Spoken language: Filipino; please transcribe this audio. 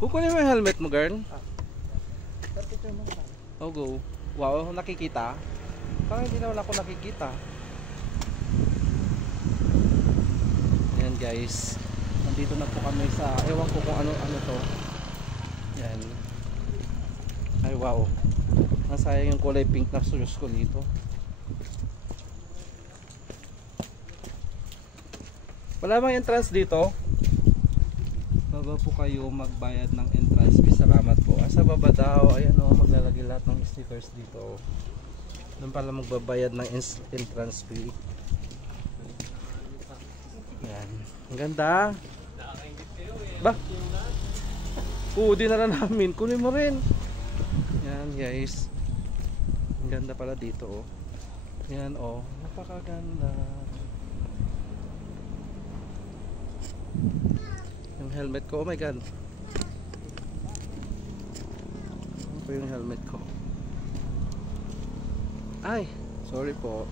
Kukunin mo yung helmet mo, girl. Picture mo na. Oh, go. Wow, nakikita? Parang hindi naman ako nakikita. Ayan guys. Nandito na po kami sa, ewan ko kung ano to. Ayan. Ay wow. Nasayang yung kulay pink na shoes ko dito. Wala bang entrance dito? Baba po kayo magbayad ng entrance fee. Salamat po. Sa baba daw, ayan o, maglalagay lahat ng stickers dito. Doon pala magbabayad ng entrance fee. Ayan. Ang ganda. Ba? Di na lang namin. Kunin mo rin. Ayan guys. Ang ganda pala dito oh. Ayan oh. Napakaganda. Yung helmet ko, oh my god. Ano po yung helmet ko? Ay, sorry po.